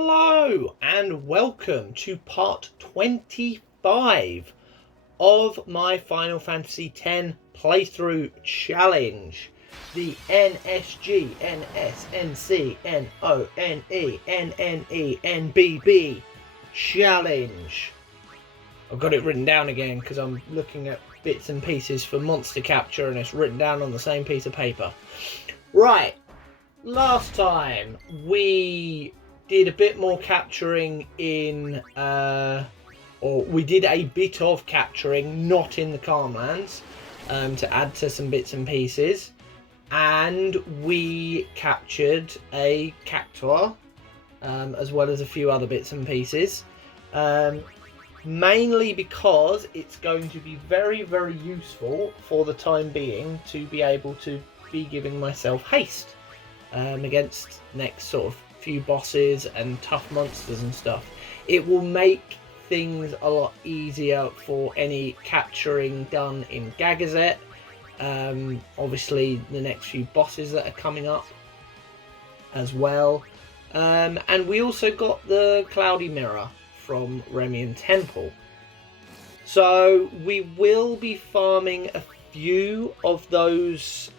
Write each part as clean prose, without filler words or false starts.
Hello and welcome to part 25 of my Final Fantasy X playthrough challenge, the NSGNSNCNONENNEBB challenge. I've got it written down again because I'm looking at bits and pieces for monster capture and it's written down on the same piece of paper. Right, last time we did a bit more capturing in, or we did a bit of capturing, not in the Calmlands, to add to some bits and pieces. And we captured a Cactuar, as well as a few other bits and pieces. Mainly because it's going to be very, very useful for the time being to be able to be giving myself haste against next sort of few bosses and tough monsters and stuff. It will make things a lot easier for any capturing done in Gagazet. Obviously the next few bosses that are coming up as well. And we also got the Cloudy Mirror from Remian Temple. So we will be farming a few of those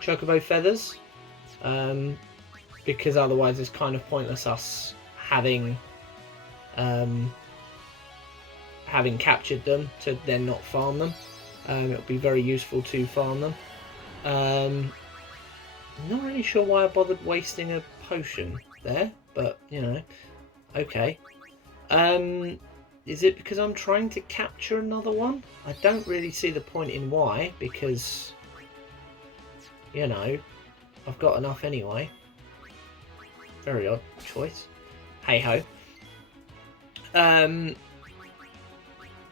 Chocobo feathers. Because otherwise it's kind of pointless us having captured them to then not farm them. It'll be very useful to farm them. I'm not really sure why I bothered wasting a potion there, but you know, okay. Is it because I'm trying to capture another one? I don't really see the point in why, because you know, I've got enough anyway. Very odd choice. Hey ho.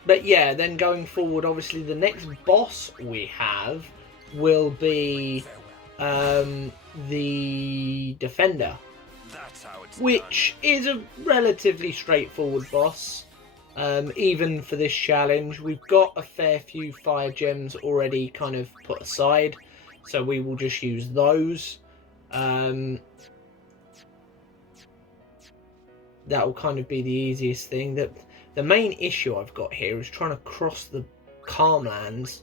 But yeah, then going forward, obviously the next boss we have will be the Defender, which is a relatively straightforward boss. Even for this challenge, we've got a fair few fire gems already kind of put aside, so we will just use those. That will kind of be the easiest thing. The main issue I've got here is trying to cross the Calmlands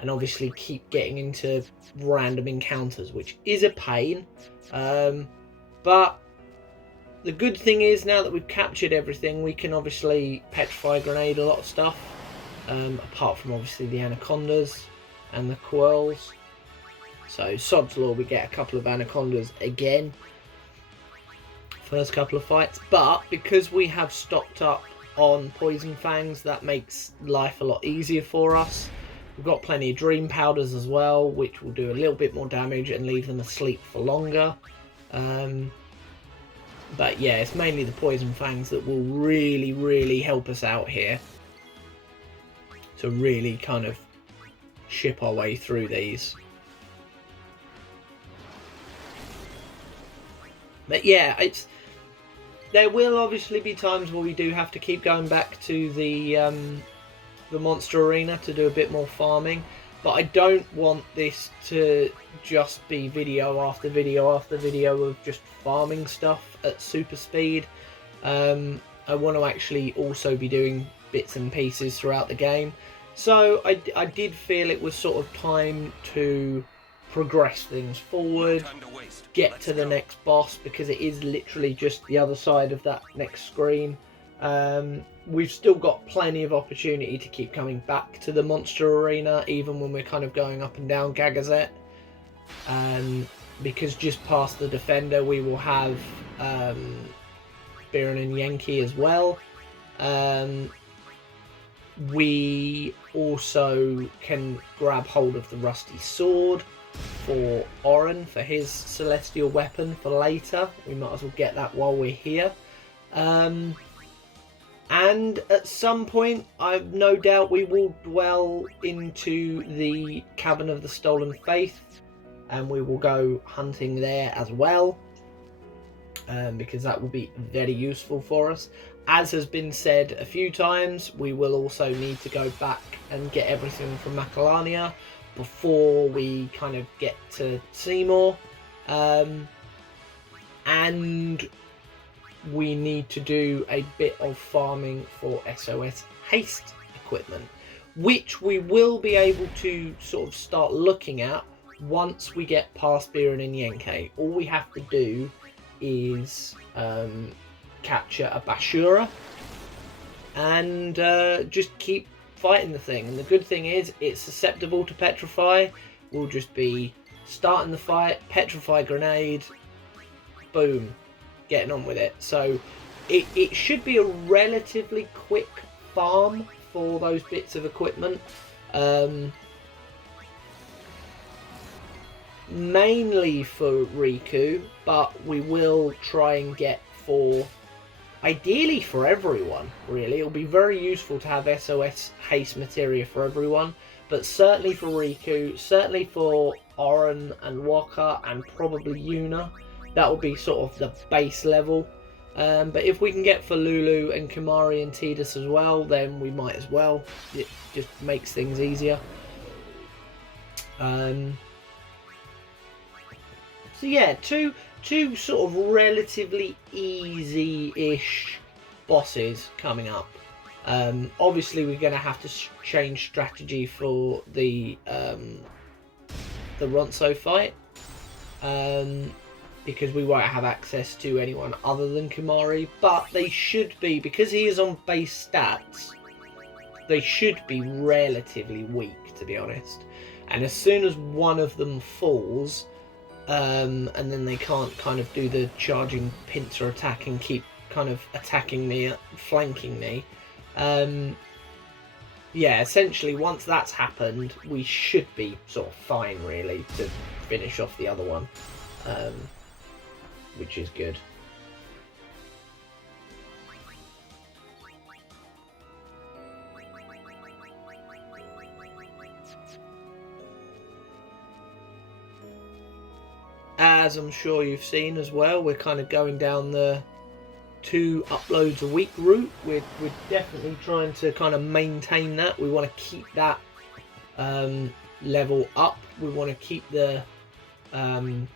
and obviously keep getting into random encounters, which is a pain. But the good thing is, now that we've captured everything, we can obviously petrify grenade a lot of stuff, apart from obviously the anacondas and the quirls. So sod's law, we get a couple of anacondas again first couple of fights, but because we have stocked up on poison fangs, that makes life a lot easier for us. We've got plenty of dream powders as well, which will do a little bit more damage and leave them asleep for longer. But yeah, it's mainly the poison fangs that will really help us out here to really kind of ship our way through these. But yeah, there will obviously be times where we do have to keep going back to the monster arena to do a bit more farming. But I don't want this to just be video after video after video of just farming stuff at super speed. I want to actually also be doing bits and pieces throughout the game. So I did feel it was sort of time to progress things forward, get to the next boss, because it is literally just the other side of that next screen. We've still got plenty of opportunity to keep coming back to the monster arena, even when we're kind of going up and down Gagazet, because just past the Defender we will have Biren and Yankee as well. We also can grab hold of the Rusty Sword for Oren, for his celestial weapon for later. We might as well get that while we're here. And at some point, I've no doubt we will dwell into the Cabin of the Stolen Faith, and we will go hunting there as well, because that will be very useful for us. As has been said a few times, we will also need to go back and get everything from Macalania before we kind of get to Seymour. And we need to do a bit of farming for SOS haste equipment, which we will be able to sort of start looking at once we get past Biren and Yenke. All we have to do is capture a Bashura and just keep fighting the thing. And the good thing is it's susceptible to petrify. We'll just be starting the fight, petrify grenade, boom, getting on with it. So it should be a relatively quick farm for those bits of equipment. Mainly for Riku, but we will try and get for, ideally for everyone, really. It'll be very useful to have SOS haste materia for everyone, but certainly for Riku, certainly for Oren and Waka, and probably Yuna. That will be sort of the base level. But if we can get for Lulu and Kimari and Tidus as well, then we might as well. It just makes things easier. So yeah, two sort of relatively easy-ish bosses coming up. Obviously, we're going to have to change strategy for the Ronso fight, because we won't have access to anyone other than Kimari. But they should be, because he is on base stats, they should be relatively weak, to be honest. And as soon as one of them falls, and then they can't kind of do the charging pincer attack and keep kind of attacking me, flanking me. Yeah, essentially once that's happened, we should be sort of fine, really, to finish off the other one, which is good. As I'm sure you've seen as well, we're kind of going down the 2 uploads a week route. We're definitely trying to kind of maintain that. We want to keep that level up. We want to keep the kind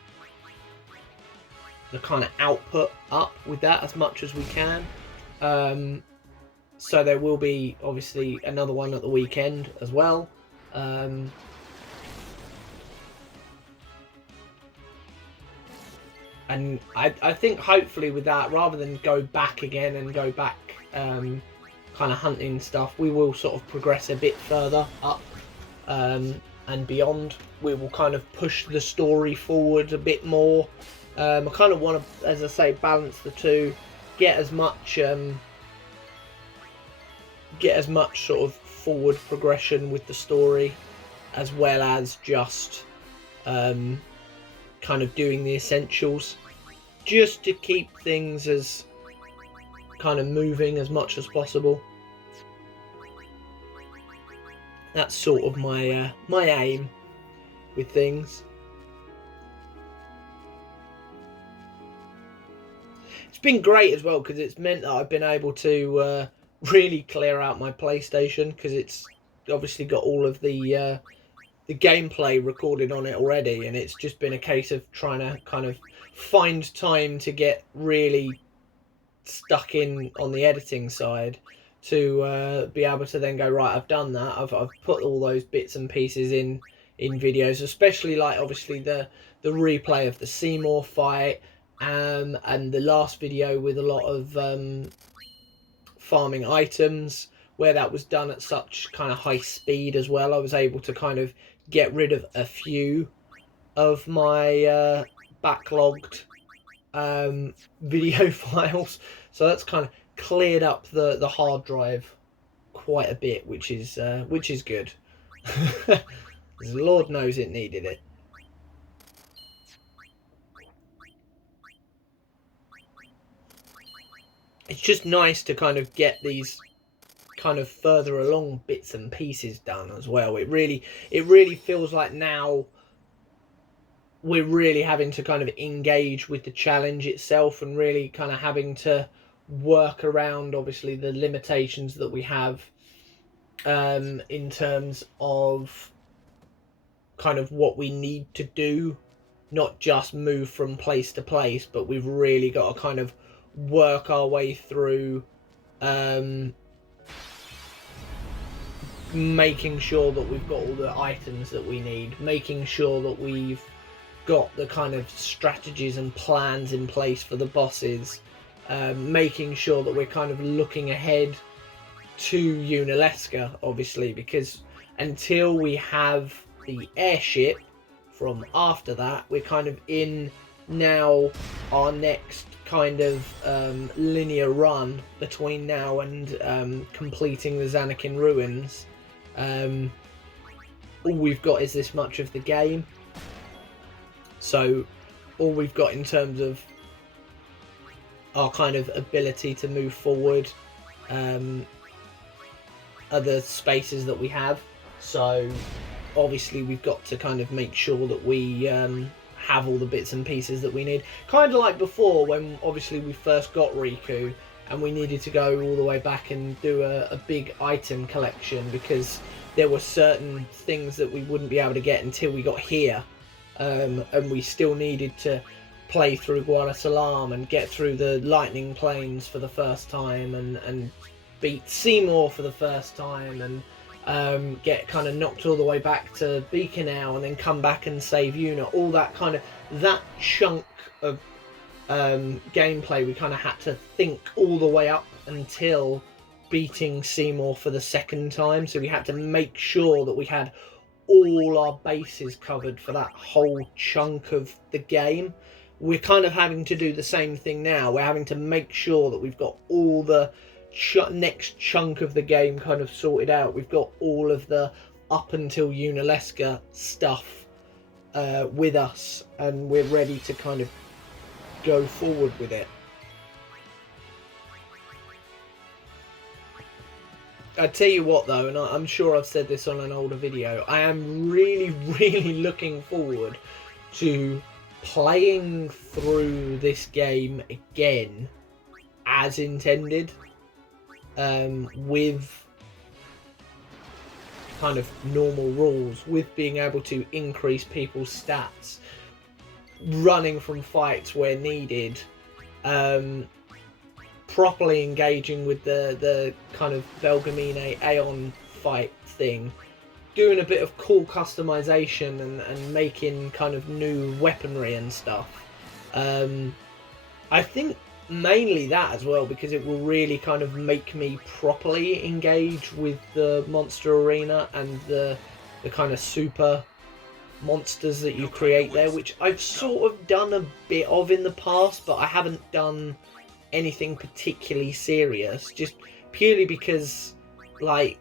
of output up with that as much as we can. So there will be obviously another one at the weekend as well. And I think hopefully with that, rather than go back again and go back kind of hunting stuff, we will sort of progress a bit further up and beyond. We will kind of push the story forward a bit more. I kind of want to, as I say, balance the two, get as much sort of forward progression with the story, as well as just kind of doing the essentials, just to keep things as kind of moving as much as possible. That's sort of my my aim with things. It's been great as well, because it's meant that I've been able to really clear out my PlayStation, because it's obviously got all of the gameplay recorded on it already, and it's just been a case of trying to kind of find time to get really stuck in on the editing side to be able to then go, right, I've done that, I've put all those bits and pieces in videos, especially like obviously the replay of the Seymour fight, and the last video with a lot of farming items, where that was done at such kind of high speed as well. I was able to kind of get rid of a few of my backlogged video files, so that's kind of cleared up the hard drive quite a bit, which is good. Lord knows it needed it. It's just nice to kind of get these kind of further along bits and pieces done as well. It really feels like now we're really having to kind of engage with the challenge itself, and really kind of having to work around obviously the limitations that we have in terms of kind of what we need to do, not just move from place to place, but we've really got to kind of work our way through making sure that we've got all the items that we need, making sure that we've got the kind of strategies and plans in place for the bosses, making sure that we're kind of looking ahead to Unalesca, obviously, because until we have the airship from after that, we're kind of in now our next kind of linear run between now and completing the Zanarkand ruins. All we've got is this much of the game, so all we've got in terms of our kind of ability to move forward are the spaces that we have. So obviously we've got to kind of make sure that we have all the bits and pieces that we need, kind of like before when obviously we first got Riku and we needed to go all the way back and do a big item collection because there were certain things that we wouldn't be able to get until we got here, and we still needed to play through Guadasalam and get through the lightning plains for the first time and beat Seymour for the first time and get kind of knocked all the way back to Beaconau and then come back and save Yuna. All that kind of, that chunk of gameplay we kind of had to think all the way up until beating Seymour for the second time. So we had to make sure that we had all our bases covered for that whole chunk of the game. We're kind of having to do the same thing now. We're having to make sure that we've got all the next chunk of the game kind of sorted out. We've got all of the up until Unalesca stuff with us, and we're ready to kind of go forward with it. I tell you what though, and I'm sure I've said this on an older video, I am really looking forward to playing through this game again as intended, with kind of normal rules, with being able to increase people's stats, running from fights where needed, properly engaging with the kind of Belgemine Aeon fight thing, doing a bit of cool customization and making kind of new weaponry and stuff. I think mainly that as well, because it will really kind of make me properly engage with the monster arena and the kind of super monsters that you create there, which I've sort of done a bit of in the past, but I haven't done anything particularly serious, just purely because, like,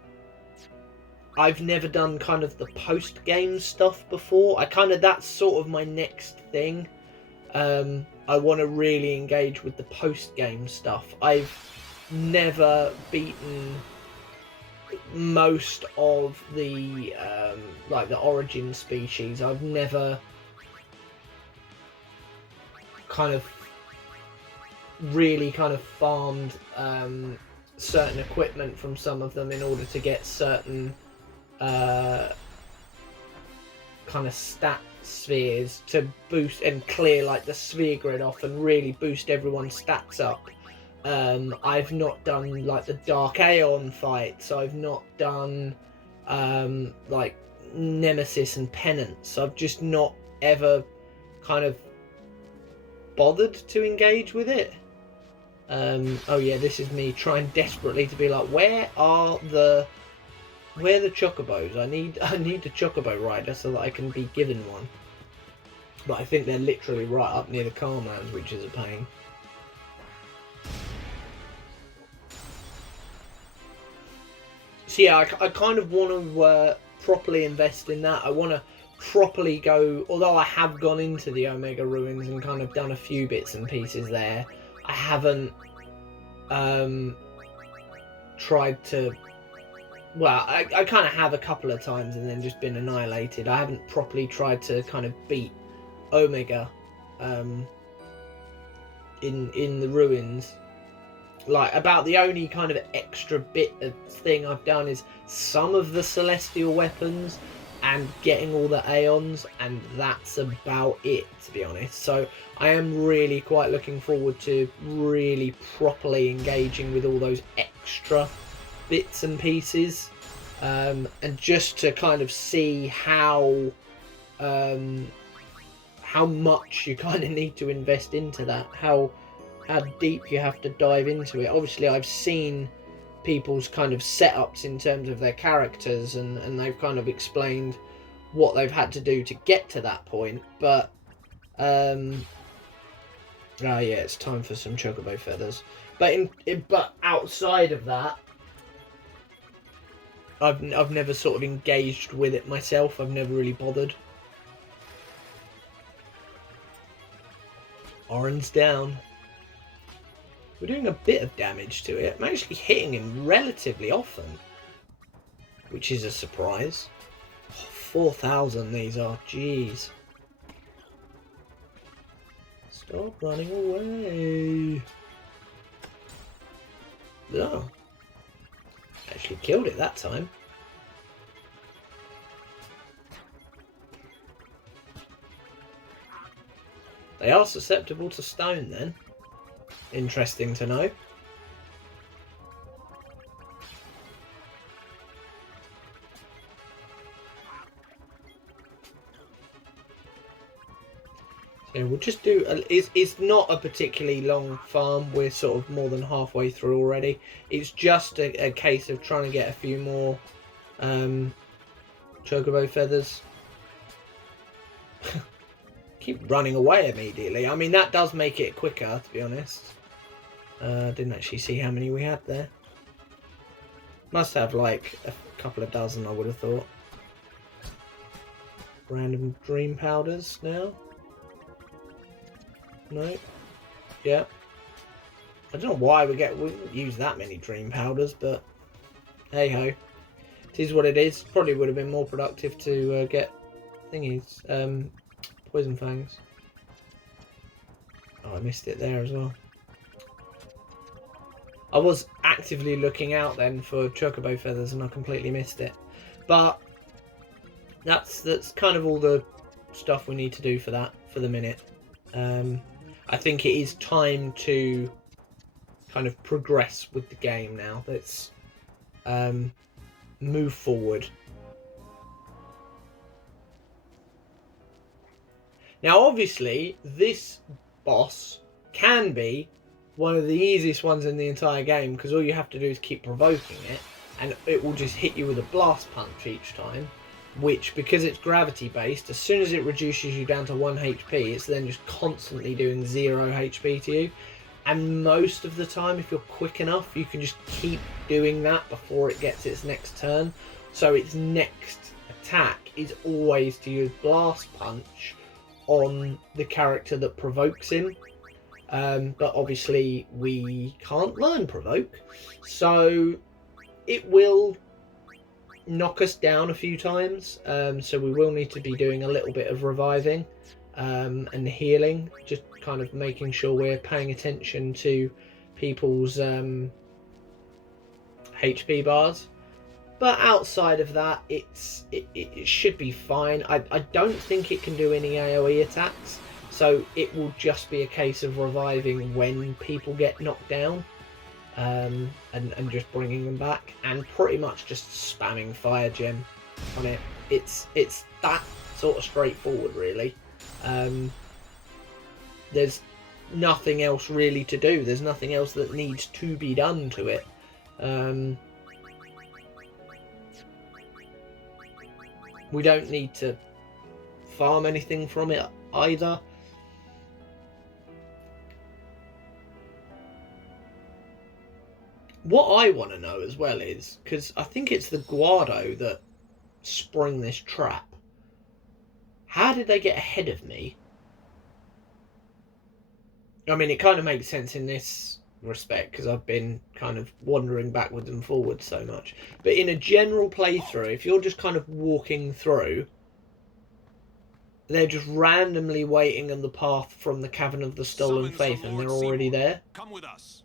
I've never done kind of the post-game stuff before. That's sort of my next thing. I want to really engage with the post-game stuff. I've never beaten most of the like the origin species. I've never kind of really kind of farmed certain equipment from some of them in order to get certain kind of stat spheres to boost and clear like the sphere grid off and really boost everyone's stats up. I've not done like the Dark Aeon fights. I've not done like Nemesis and Penance. I've just not ever kind of bothered to engage with it. Oh yeah, this is me trying desperately to be like, where are the chocobos? I need the chocobo rider so that I can be given one. But I think they're literally right up near the Carmans, which is a pain. So yeah, I kind of want to properly invest in that. I want to properly go, although I have gone into the Omega Ruins and kind of done a few bits and pieces there, I haven't tried to, well, I kind of have a couple of times and then just been annihilated. I haven't properly tried to kind of beat Omega in the ruins. Like, about the only kind of extra bit of thing I've done is some of the celestial weapons, and getting all the Aeons, and that's about it, to be honest. So I am really quite looking forward to really properly engaging with all those extra bits and pieces, and just to kind of see how much you kind of need to invest into that, how deep you have to dive into it. Obviously, I've seen people's kind of setups in terms of their characters, and they've kind of explained what they've had to do to get to that point. But yeah, it's time for some chocobo feathers. But but outside of that, I've never sort of engaged with it myself. I've never really bothered. Orange down. We're doing a bit of damage to it. I'm actually hitting him relatively often, which is a surprise. Oh, 4,000 these are. Jeez. Stop running away. Oh. Actually killed it that time. They are susceptible to stone then. Interesting to know. So we'll just do... It's not a particularly long farm. We're sort of more than halfway through already. It's just a case of trying to get a few more chocobo feathers. Keep running away immediately. I mean, that does make it quicker, to be honest. Didn't actually see how many we had there. Must have like a couple of dozen, I would have thought. Random dream powders now. No. Yeah. I don't know why we wouldn't use that many dream powders, but hey ho. It is what it is. Probably would have been more productive to get thingies. Poison fangs. Oh, I missed it there as well. I was actively looking out then for chocobo feathers and I completely missed it. But that's kind of all the stuff we need to do for that for the minute. I think it is time to kind of progress with the game now. Let's move forward. Now, obviously, this boss can be one of the easiest ones in the entire game because all you have to do is keep provoking it and it will just hit you with a blast punch each time, which, because it's gravity based, as soon as it reduces you down to 1 HP, it's then just constantly doing 0 HP to you. And most of the time, if you're quick enough, you can just keep doing that before it gets its next turn. So its next attack is always to use blast punch on the character that provokes him. But obviously we can't learn provoke, so it will knock us down a few times, so we will need to be doing a little bit of reviving and healing, just kind of making sure we're paying attention to people's HP bars. But outside of that, it should be fine. I don't think it can do any AoE attacks, so it will just be a case of reviving when people get knocked down, and just bringing them back, and pretty much just spamming fire gem on it. It's that sort of straightforward, really. There's nothing else really to do. There's nothing else that needs to be done to it. We don't need to farm anything from it either. What I want to know as well is, because I think it's the Guado that sprung this trap. How did they get ahead of me? I mean, it kind of makes sense in this respect because I've been kind of wandering backwards and forwards so much. But in a general playthrough, if you're just kind of walking through, they're just randomly waiting on the path from the Cavern of the Stolen Faith and they're already there. Come with us.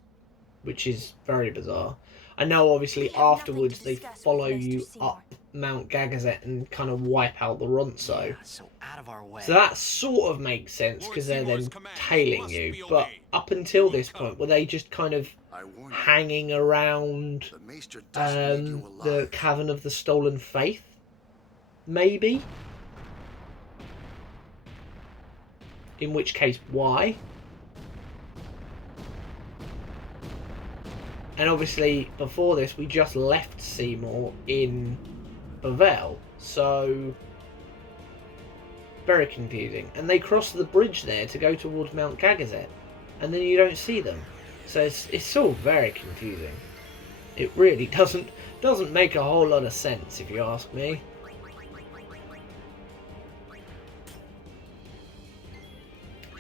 Which is very bizarre. I know obviously afterwards they follow you up Mount Gagazet and kind of wipe out the Ronso. So out of our way. So that sort of makes sense because they're then tailing you. But up until this point, were they just kind of hanging around the Cavern of the Stolen Faith? Maybe? In which case, why? And obviously, before this, we just left Seymour in Bavel. So, very confusing. And they cross the bridge there to go towards Mount Gagazet. And then you don't see them. So it's all very confusing. It really doesn't make a whole lot of sense, if you ask me.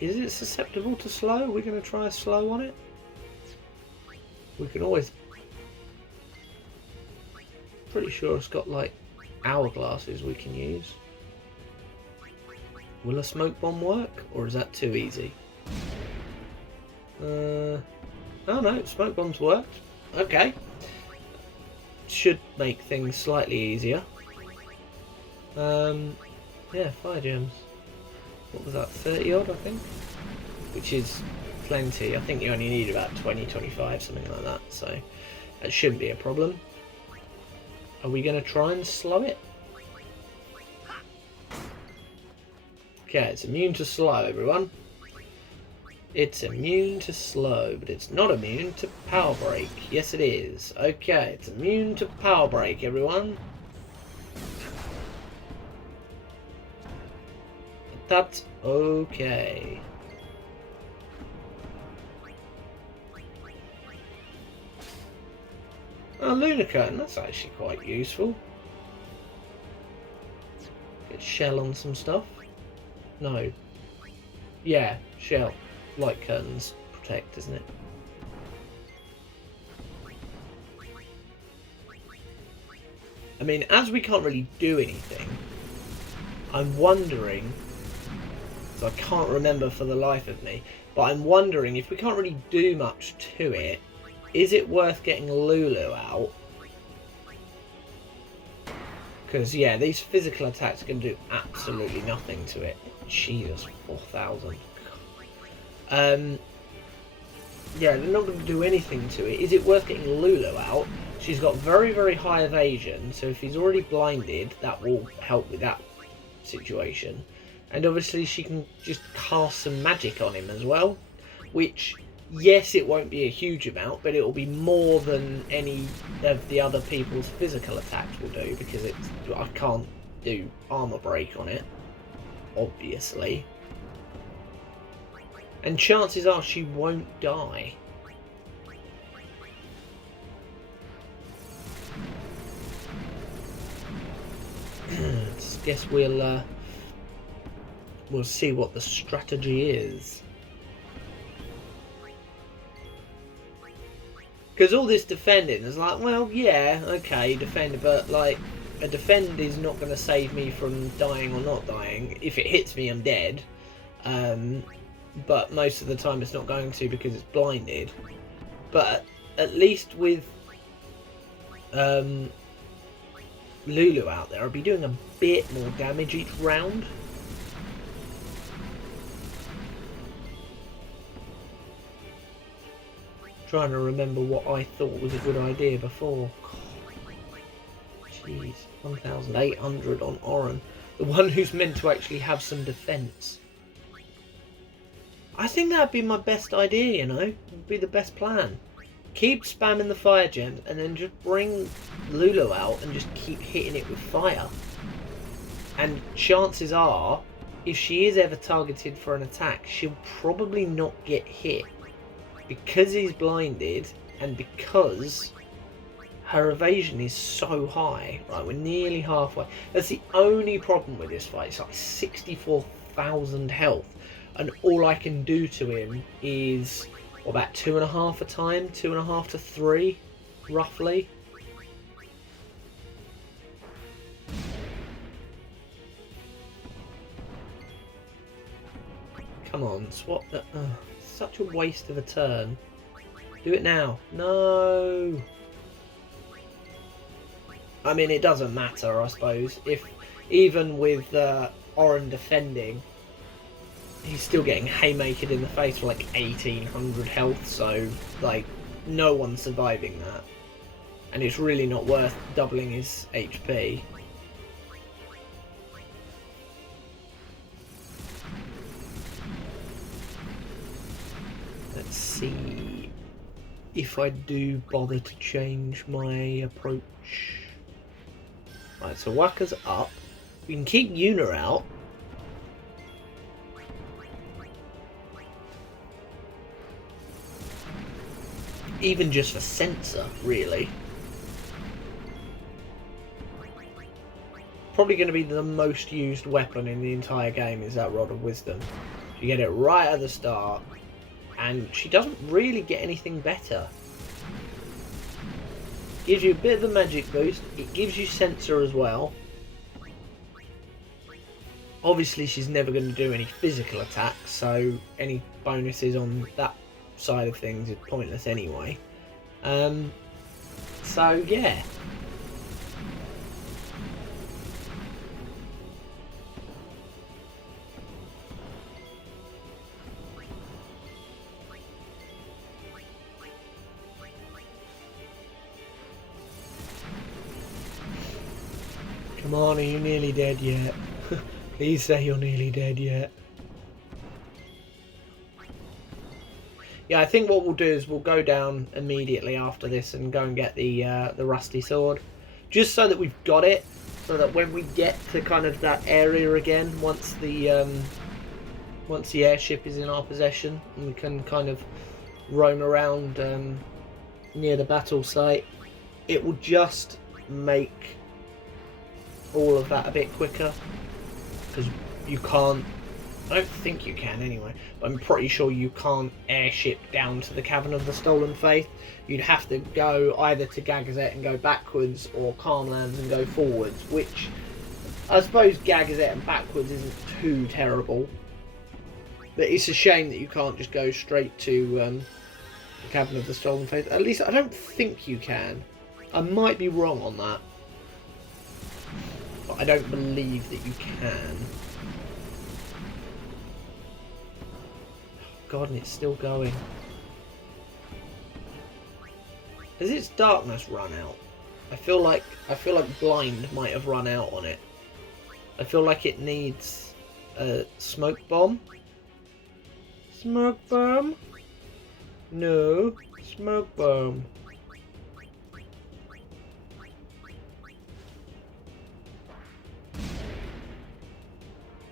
Is it susceptible to slow? Are we going to try a slow on it? We can always... Pretty sure it's got like hourglasses we can use. Will a smoke bomb work? Or is that too easy? Oh no, smoke bombs worked. Okay. Should make things slightly easier. Yeah, fire gems. What was that, 30 odd I think? Which is plenty. I think you only need about 20, 25, something like that. So that shouldn't be a problem. Are we going to try and slow it? Okay, it's immune to slow, everyone. It's immune to slow, but it's not immune to power break. Yes, it is. Okay, it's immune to power break, everyone. That's okay. Oh, Lunicurtain, that's actually quite useful. Get shell on some stuff. No. Yeah, shell. Light curtains protect, isn't it? I mean, as we can't really do anything, I'm wondering, because I can't remember for the life of me, but I'm wondering if we can't really do much to it, is it worth getting Lulu out? Because, yeah, these physical attacks can do absolutely nothing to it. Jesus, 4,000. Yeah, they're not going to do anything to it. Is it worth getting Lulu out? She's got very, very high evasion, so if he's already blinded, that will help with that situation. And obviously she can just cast some magic on him as well, which, yes, it won't be a huge amount, but it will be more than any of the other people's physical attacks will do, because I can't do armor break on it, obviously. And chances are she won't die. Guess we'll see what the strategy is. Because all this defending is like, well, yeah, okay, defend, but like, a defend is not going to save me from dying or not dying. If it hits me, I'm dead. But most of the time it's not going to because it's blinded. But at least with Lulu out there, I'll be doing a bit more damage each round. Trying to remember what I thought was a good idea before. Jeez, 1,800 on Oren. The one who's meant to actually have some defense. I think that'd be my best idea, you know? It'd be the best plan. Keep spamming the fire gems and then just bring Lulu out and just keep hitting it with fire. And chances are, if she is ever targeted for an attack, she'll probably not get hit. Because he's blinded and because her evasion is so high. Right, we're nearly halfway. That's the only problem with this fight. It's like 64,000 health. And all I can do to him is, what, about 2.5 a time? 2.5 to 3, roughly. Come on, swap that. Such a waste of a turn. Do it now. No. I mean, it doesn't matter, I suppose. If even with Oren defending, he's still getting haymakered in the face for like 1800 health, so like no one's surviving that. And it's really not worth doubling his HP. Let's see if I do bother to change my approach. Right, so Waka's up. We can keep Yuna out. Even just for sensor, really. Probably going to be the most used weapon in the entire game is that Rod of Wisdom. You get it right at the start, and she doesn't really get anything better. Gives you a bit of a magic boost. It gives you sensor as well. Obviously, she's never going to do any physical attacks, so any bonuses on that side of things is pointless anyway. So yeah. Come on, are you nearly dead yet? Please say you're nearly dead yet. Yeah, I think what we'll do is we'll go down immediately after this and go and get the rusty sword, just so that we've got it, so that when we get to kind of that area again, once the airship is in our possession, and we can kind of roam around near the battle site, it will just make all of that a bit quicker, because you can't, I don't think you can anyway, but I'm pretty sure you can't airship down to the Cavern of the Stolen Faith. You'd have to go either to Gagazet and go backwards, or Calmlands and go forwards, which I suppose Gagazet and backwards isn't too terrible, but it's a shame that you can't just go straight to the Cavern of the Stolen Faith. At least I don't think you can. I might be wrong on that, but I don't believe that you can. God, and it's still going. Has its darkness run out? I feel like blind might have run out on it. I feel like it needs a smoke bomb. Smoke bomb? No, smoke bomb.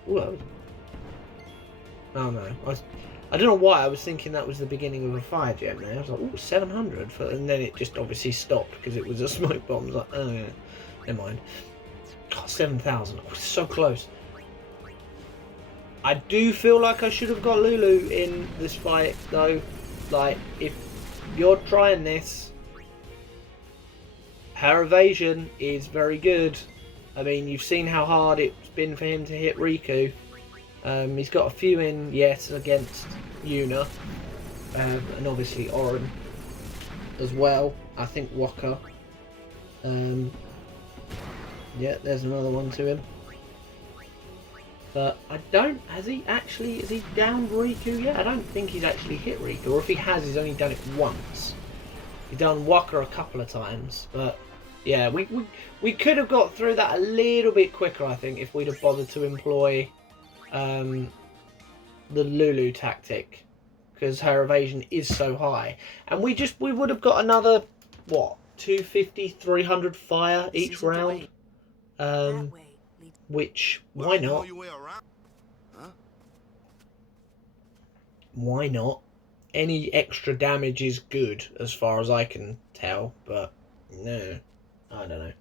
Whoa. Oh no. I don't know why I was thinking that was the beginning of a fire gem there. I was like, ooh, 700. And then it just obviously stopped because it was a smoke bomb. I was like, oh yeah, never mind. God, 7,000. Oh, so close. I do feel like I should have got Lulu in this fight though. Like, if you're trying this, her evasion is very good. I mean, you've seen how hard it's been for him to hit Riku. He's got a few in, yes, against Yuna, and obviously Oren as well. I think Waka. Yeah, there's another one to him. But I don't, has he downed Riku yet? I don't think he's actually hit Riku, or if he has, he's only done it once. He's done Waka a couple of times, but yeah, we could have got through that a little bit quicker, I think, if we'd have bothered to employ the Lulu tactic, because her evasion is so high, and we would have got another, what, 250, 300 fire each round, which, why not? Why not? Any extra damage is good as far as I can tell, but no, I don't know.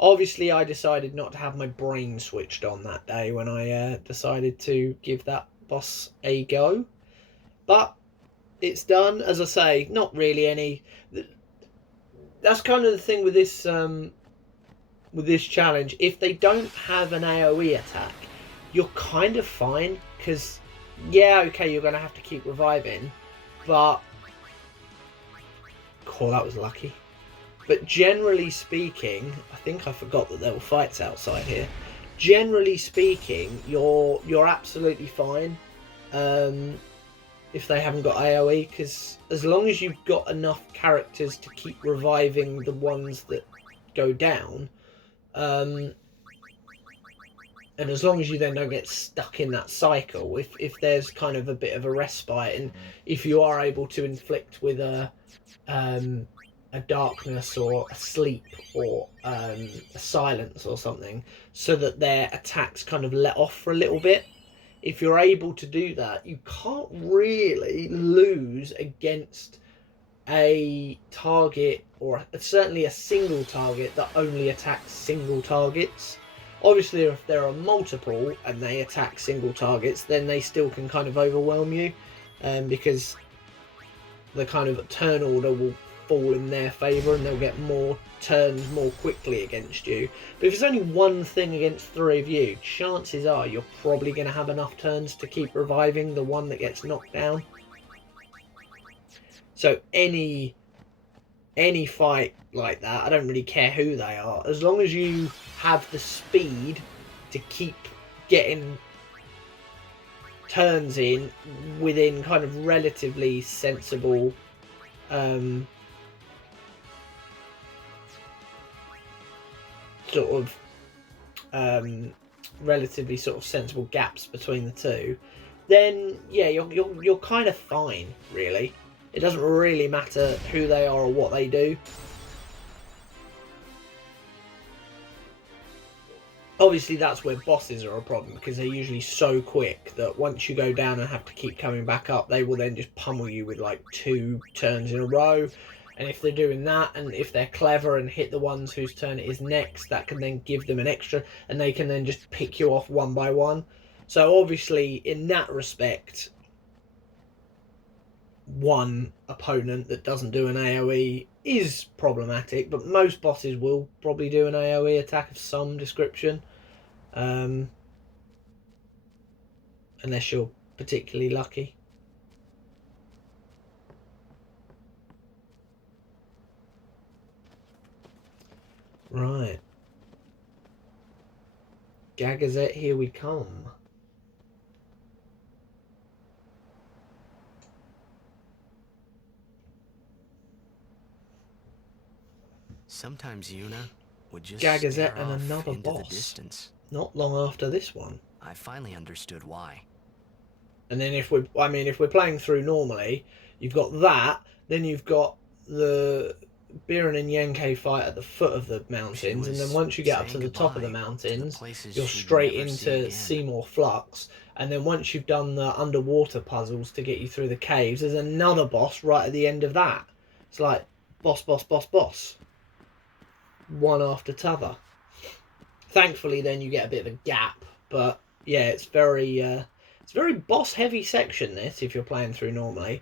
Obviously, I decided not to have my brain switched on that day when I decided to give that boss a go. But it's done. As I say, not really any... That's kind of the thing with this challenge. If they don't have an AoE attack, you're kind of fine. Because, yeah, okay, you're going to have to keep reviving. But... Oh, that was lucky. But generally speaking, I think I forgot that there were fights outside here. Generally speaking, you're absolutely fine if they haven't got AoE, because as long as you've got enough characters to keep reviving the ones that go down, and as long as you then don't get stuck in that cycle, if there's kind of a bit of a respite, and if you are able to inflict with a darkness or a sleep or a silence or something, so that their attacks kind of let off for a little bit, if you're able to do that, you can't really lose against a target, or certainly a single target that only attacks single targets. Obviously, if there are multiple and they attack single targets, then they still can kind of overwhelm you, because the kind of turn order will fall in their favour and they'll get more turns more quickly against you. But if it's only one thing against 3 of you, chances are you're probably going to have enough turns to keep reviving the one that gets knocked down. So any fight like that, I don't really care who they are, as long as you have the speed to keep getting turns in within kind of relatively sensible relatively sort of sensible gaps between the two, then yeah, you're kind of fine, really. It doesn't really matter who they are or what they do. Obviously, that's where bosses are a problem, because they're usually so quick that once you go down and have to keep coming back up, they will then just pummel you with like 2 turns in a row. And if they're doing that, and if they're clever and hit the ones whose turn it is next, that can then give them an extra, and they can then just pick you off one by one. So obviously, in that respect, one opponent that doesn't do an AoE is problematic, but most bosses will probably do an AoE attack of some description, unless you're particularly lucky. Right. Gagazette, here we come. Sometimes Yuna would just Gagazette stare and off another into boss. the distance. Not long after this one. I finally understood why. And then if we're playing through normally, you've got that, then you've got the Biren and Yenke fight at the foot of the mountains, and then once you get up to the top of the mountains, you're straight into Seymour Flux, and then once you've done the underwater puzzles to get you through the caves, there's another boss right at the end of that. It's like boss, boss, boss, boss, one after t'other. Thankfully, then you get a bit of a gap, but yeah, it's very boss heavy section, this, if you're playing through normally.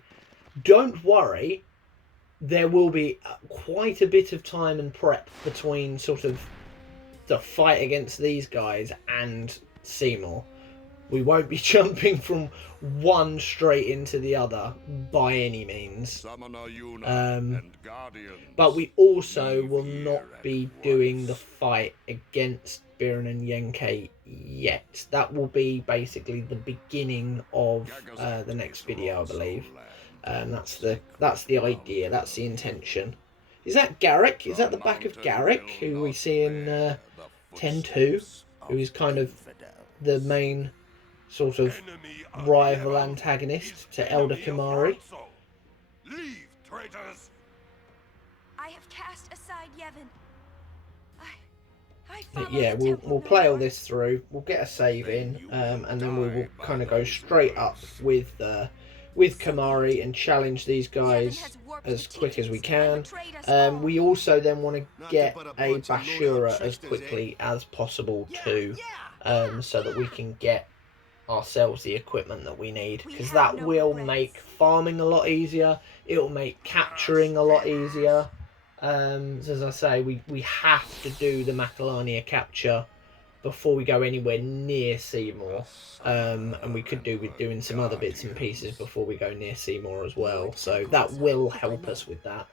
Don't worry, there will be quite a bit of time and prep between sort of the fight against these guys and Seymour. We won't be jumping from one straight into the other by any means. But we also will not be doing the fight against Biren and Yenke yet. That will be basically the beginning of the next video, I believe. That's the idea. That's the intention. Is that Garrick? Is that the back of Garrick, who we see in 10-2, who is kind of the main sort of rival antagonist to Elder Kimahri? Leave, traitors! I have cast aside Yevon. Yeah, we'll play all this through. We'll get a save in, and then we will kind of go straight up with Kimahri and challenge these guys as quick as we can. We also then want to get a Bashura as quickly as possible too, so that we can get ourselves the equipment that we need, because that will make farming a lot easier. It will make capturing a lot easier. As I say, we have to do the Macalania capture before we go anywhere near Seymour, and we could do with doing some other bits and pieces before we go near Seymour as well, so that will help us with that.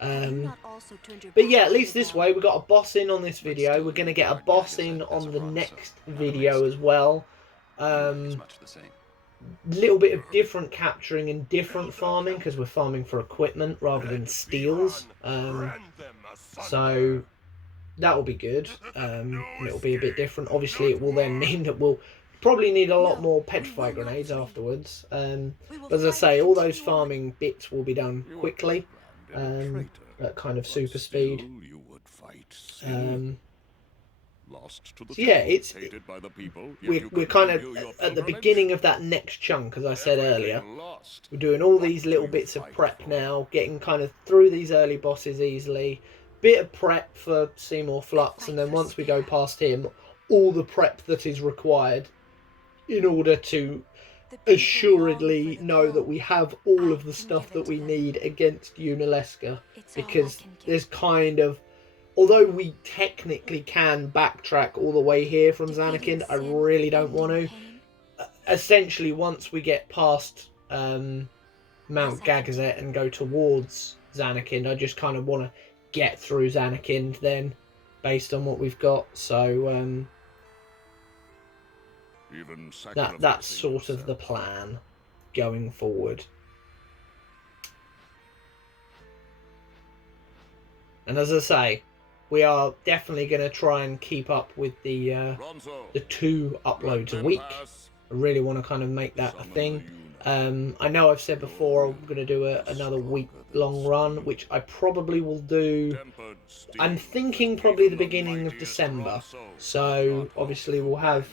But yeah, at least this way we got a boss in on this video. We're going to get a boss in on the next video as well. Little bit of different capturing and different farming because we're farming for equipment rather than steals. So that will be good. It'll be a bit different. Obviously, it will then mean that we'll probably need a lot more petrify grenades afterwards. But as I say, all those farming bits will be done quickly. At kind of super speed. So yeah, we're kind of at the beginning of that next chunk, as I said earlier. We're doing all these little bits of prep now, getting kind of through these early bosses easily. Bit of prep for Seymour Flux, and then once we go past him, all the prep that is required in order to assuredly know that we have all of the stuff that we need against Unalesca, because there's kind of, although we technically can backtrack all the way here from Zanakind, I really don't want to. Essentially, once we get past Mount Gagazet and go towards Zanakind, I just kind of want to get through Zanakind then, based on what we've got. So that's sort of the plan going forward. And as I say, we are definitely going to try and keep up with the 2 uploads a week. I really want to kind of make that a thing. I know I've said before I'm going to do another week-long run, which I probably will do. I'm thinking probably the beginning of December. So obviously we'll have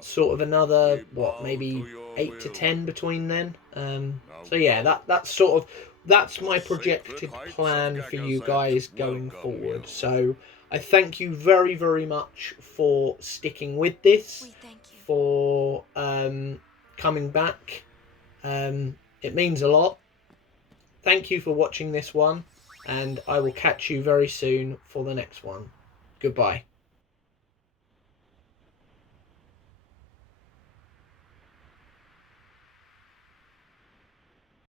sort of another, what, maybe 8 to 10 between then. So yeah, that's my projected plan for you guys going forward. So I thank you very, very much for sticking with this, for coming back. It means a lot. Thank you for watching this one, and I will catch you very soon for the next one. Goodbye.